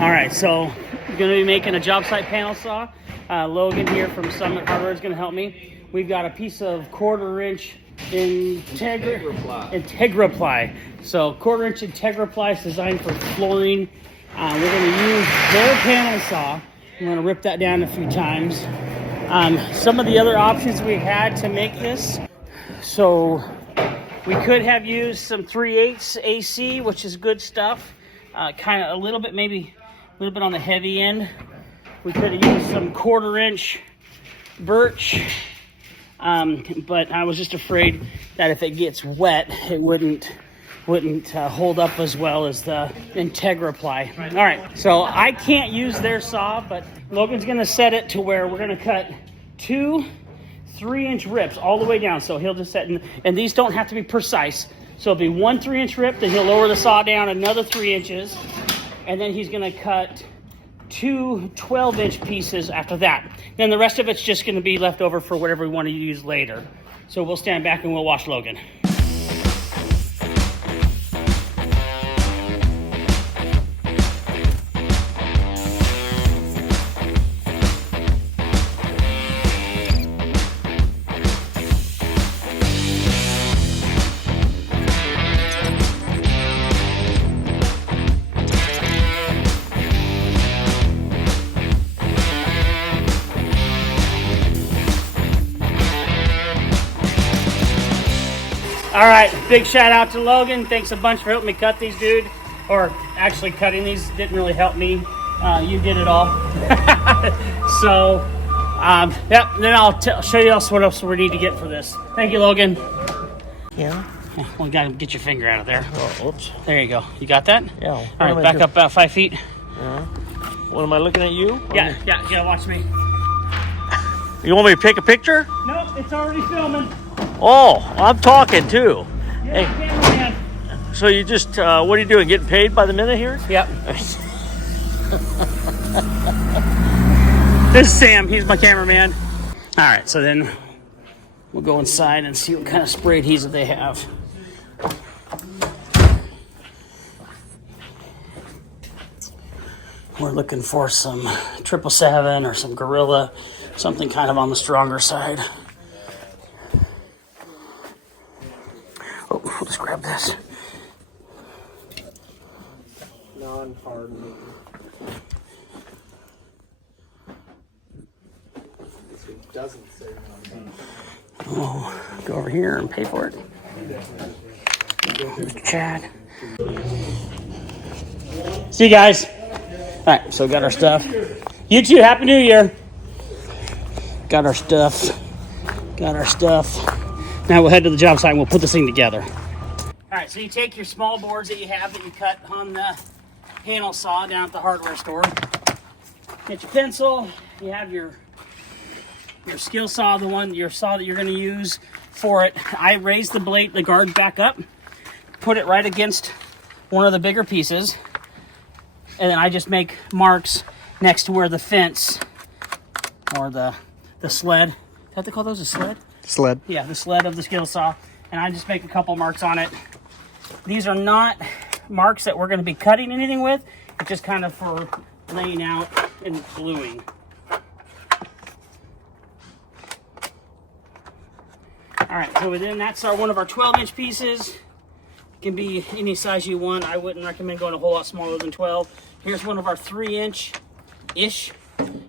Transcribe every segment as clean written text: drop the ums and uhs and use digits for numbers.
All right, so I'm going to be making a job site panel saw. Logan here from Summit Hardware is going to help me. We've got a piece of 1/4 inch Integra ply. So 1/4 inch Integra ply is designed for flooring. We're going to use their panel saw. I'm going to rip that down a few times. Some of the other options we had to make this. So we could have used some 3/8 AC, which is good stuff. Kind of a little bit, maybe a little bit on the heavy end. We could have used some 1/4 inch birch, but I was just afraid that if it gets wet, it wouldn't hold up as well as the Integra ply. All right, so I can't use their saw, but Logan's gonna set it to where we're gonna cut 2 3-inch rips all the way down. So he'll just set, and these don't have to be precise. So it'll be 1 3-inch rip, then he'll lower the saw down another 3 inches, and then he's gonna cut 2 12-inch pieces after that. Then the rest of it's just gonna be left over for whatever we want to use later. So we'll stand back and we'll watch Logan. All right, big shout out to Logan. Thanks a bunch for helping me cut these, dude. Or actually cutting these didn't really help me. You did it all. So, yep, then I'll show you else what else we need to get for this. Thank you, Logan. Yeah. Well, you gotta get your finger out of there. Oh, oops. There you go. You got that? Yeah. All right, back up about 5 feet. Yeah. What, am I looking at you? Yeah, watch me. You want me to take a picture? Nope, it's already filming. Oh, I'm talking too. Yeah, Hey, cameraman. so you just, what are you doing? Getting paid by the minute here? Yep. This is Sam. He's my cameraman. All right, so then we'll go inside and see what kind of spray adhesive they have. We're looking for some 777 or some Gorilla, something kind of on the stronger side. Oh, we'll just grab this. Non-hard. It doesn't say non-hard. Oh, go over here and pay for it. Mr. Chad. See you guys. All right, so got our stuff. You too, Happy New Year. Got our stuff. Now we'll head to the job site and we'll put this thing together. All right, so you take your small boards that you have that you cut on the panel saw down at the hardware store. Get your pencil. You have your skill saw, your saw that you're going to use for it. I raise the blade, the guard back up, put it right against one of the bigger pieces, and then I just make marks next to where the fence or the sled. Do I have to call those a sled? Sled. Yeah, the sled of the skill saw. And I just make a couple marks on it. These are not marks that we're going to be cutting anything with. It's just kind of for laying out and gluing. All right, so then that's one of our 12-inch pieces. It can be any size you want. I wouldn't recommend going a whole lot smaller than 12. Here's one of our 3-inch-ish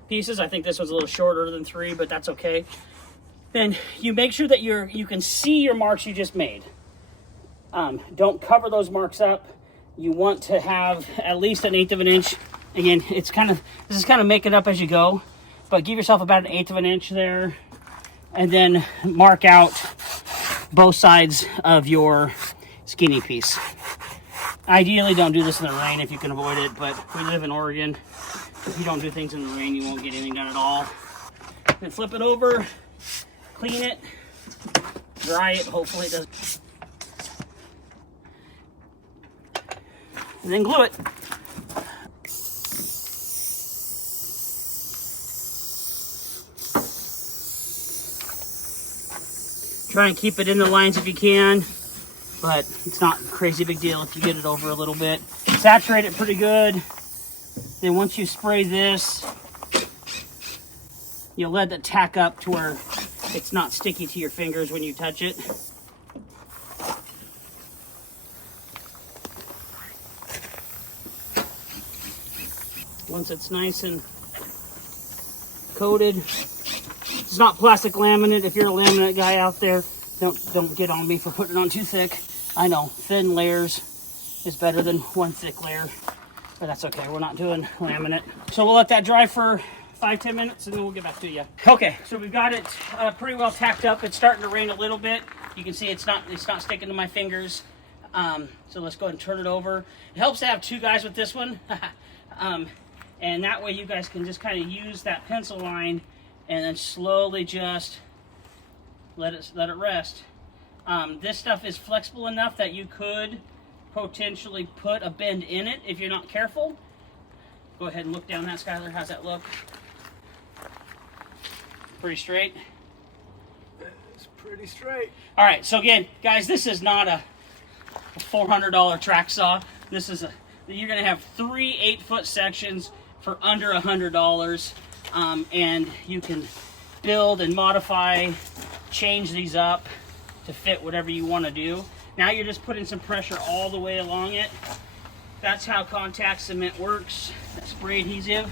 pieces. I think this was a little shorter than 3, but that's okay. Then you make sure that you can see your marks you just made. Don't cover those marks up. You want to have at least 1/8 of an inch. Again, this is kind of make it up as you go, but give yourself about 1/8 of an inch there, and then mark out both sides of your skinny piece. Ideally, don't do this in the rain if you can avoid it, but we live in Oregon. If you don't do things in the rain, you won't get anything done at all. Then flip it over. Clean it, dry it, hopefully it doesn't. And then glue it. Try and keep it in the lines if you can, but it's not a crazy big deal if you get it over a little bit. Saturate it pretty good. Then once you spray this, you'll let it tack up to where it's not sticky to your fingers when you touch it. Once it's nice and coated, it's not plastic laminate. If you're a laminate guy out there, don't get on me for putting it on too thick. I know thin layers is better than one thick layer, but that's okay. We're not doing laminate. So we'll let that dry for 5-10 minutes and then we'll get back to you. Okay, so we've got it pretty well tacked up. It's starting to rain a little bit. You can see it's not sticking to my fingers. So let's go ahead and turn it over. It helps to have two guys with this one. And that way you guys can just kind of use that pencil line and then slowly just let it rest. This stuff is flexible enough that you could potentially put a bend in it if you're not careful. Go ahead and look down that, Skylar. How's that look? Pretty straight? It's pretty straight. All right, so again, guys, this is not a $400 track saw. This is you're gonna have 3 8-foot sections for under $100, and you can build and modify, change these up to fit whatever you want to do. Now you're just putting some pressure all the way along it. That's how contact cement works. That spray adhesive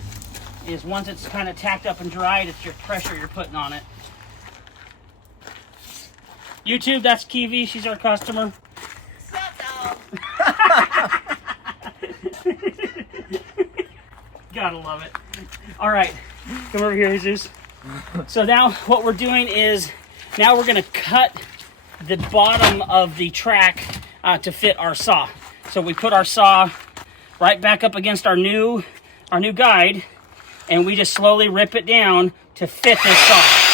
is once it's kind of tacked up and dried, it's your pressure you're putting on it. YouTube, that's Kiwi. She's our customer. Gotta love it. All right, come over here, Jesus. So now what we're doing is, now we're gonna cut the bottom of the track to fit our saw. So we put our saw right back up against our new guide, and we just slowly rip it down to fit this saw.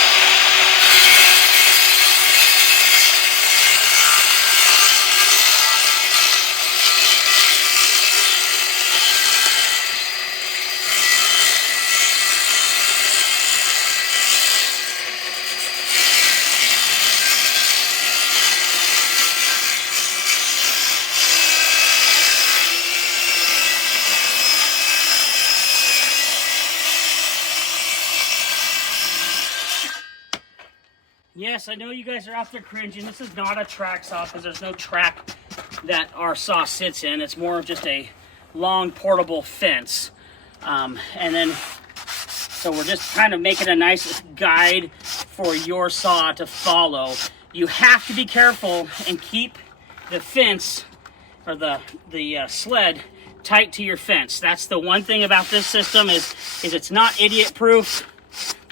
Yes, I know you guys are out there cringing. This is not a track saw because there's no track that our saw sits in. It's more of just a long portable fence. And then, so we're just kind of making a nice guide for your saw to follow. You have to be careful and keep the fence or the sled tight to your fence. That's the one thing about this system is it's not idiot proof.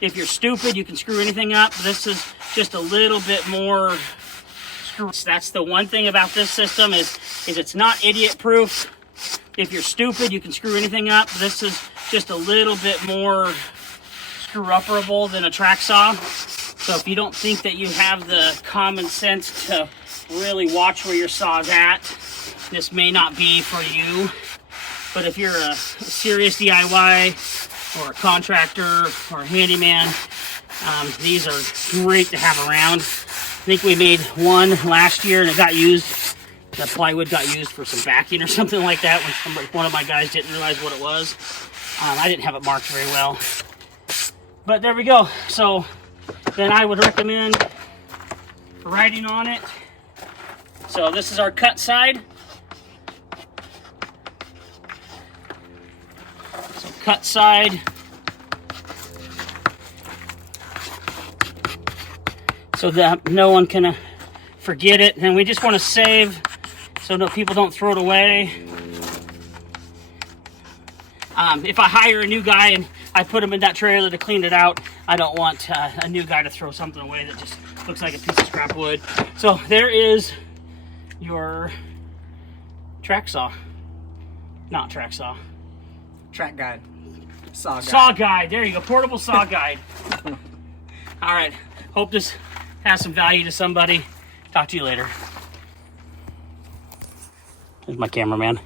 If you're stupid, you can screw anything up. This is just a little bit more screw. That's the one thing about this system is it's not idiot proof. If you're stupid, you can screw anything up. This is just a little bit more screw upperable than a track saw. So if you don't think that you have the common sense to really watch where your saw's at, this may not be for you. But if you're a serious DIY or a contractor or a handyman, these are great to have around. I think we made one last year and it got used. The plywood got used for some backing or something like that when one of my guys didn't realize what it was. I didn't have it marked very well. But there we go. So then I would recommend writing on it. So this is our cut side. So cut side. So that no one can forget it. And we just want to save so that people don't throw it away. If I hire a new guy and I put him in that trailer to clean it out, I don't want a new guy to throw something away that just looks like a piece of scrap wood. So there is your track saw. Not track saw. Track guide. Saw guide. Saw guide. There you go. Portable saw guide. All right. Hope this has some value to somebody. Talk to you later. There's my cameraman.